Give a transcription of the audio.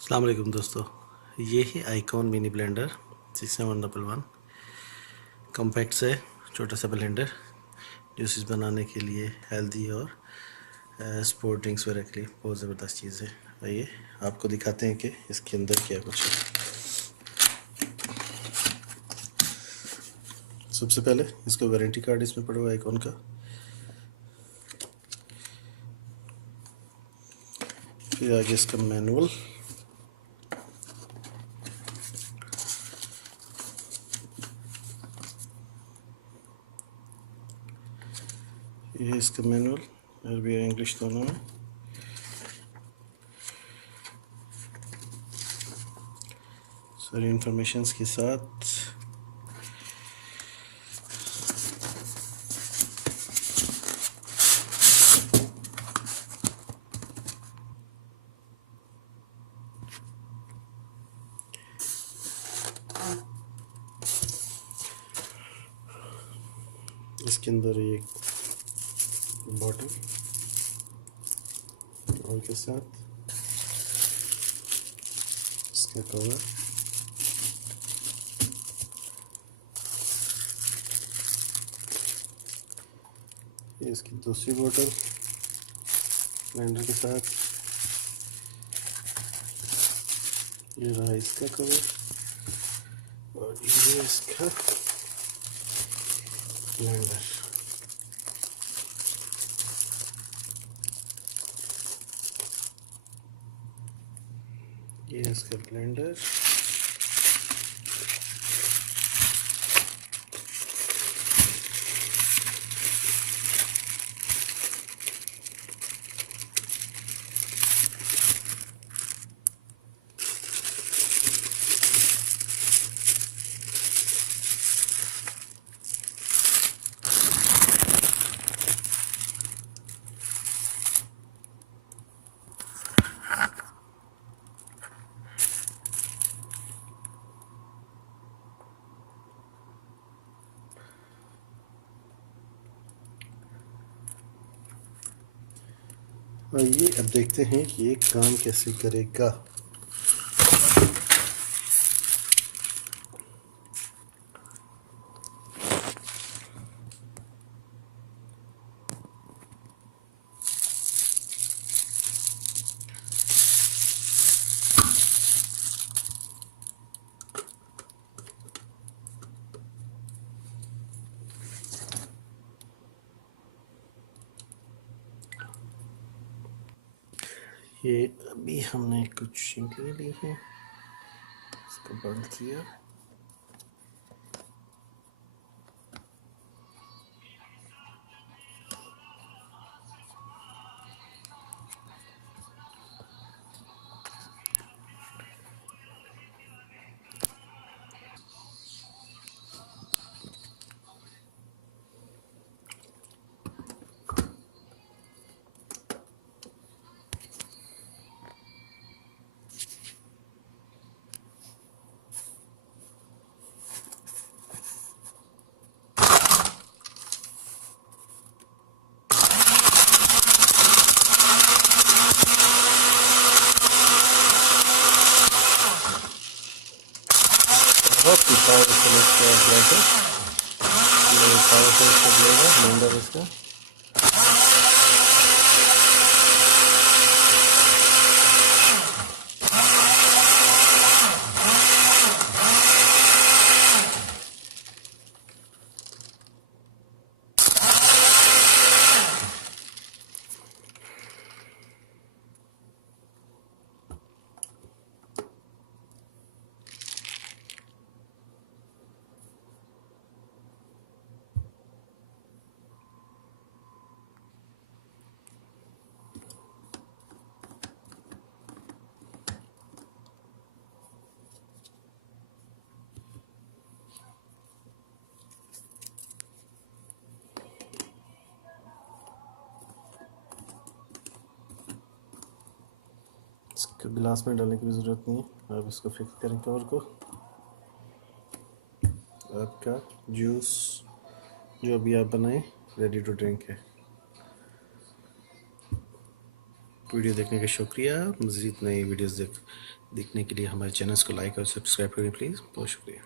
अस्सलाम वालेकुम दोस्तों, ये है आइकॉन मिनी ब्लेंडर 6711 कॉम्पैक्ट से छोटा सा ब्लेंडर जूसेस बनाने के लिए हेल्दी और स्पोर्ट ड्रिंक्स वगैरह के लिए बहुत ज़बरदस्त चीज़ है। आइए आपको दिखाते हैं कि इसके अंदर क्या कुछ है। सबसे पहले इसका वारंटी कार्ड इसमें पड़ा हुआ है आइकॉन का। फिर आगे इसका मैनुअल, ये है इसका मैनुअल अरबी और इंग्लिश दोनों में। सारी इंफॉर्मेशंस के साथ इसके अंदर एक बॉटल और के साथ इसका कवर, ये इसकी दूसरी बोतल ब्लेंडर के साथ, ये रहा इसका कवर और ये इसका ब्लेंडर। ये इसका ब्लेंडर। आइए अब देखते हैं कि ये काम कैसे करेगा। ये अभी हमने कुछ शिंकले ली है, इसको बंद किया। बहुत ही पावरफुल इसका ब्लेंडर, पावरफुल इसका ब्लेंडर इसका। इसको गिलास में डालने की भी ज़रूरत नहीं है। आप इसको फिक्स करें कवर को, आपका जूस जो भी आप बनाएं रेडी टू ड्रिंक है। वीडियो देखने का शुक्रिया। मज़ीद नई वीडियोस देखने के लिए हमारे चैनल्स को लाइक और सब्सक्राइब करें प्लीज़। बहुत शुक्रिया।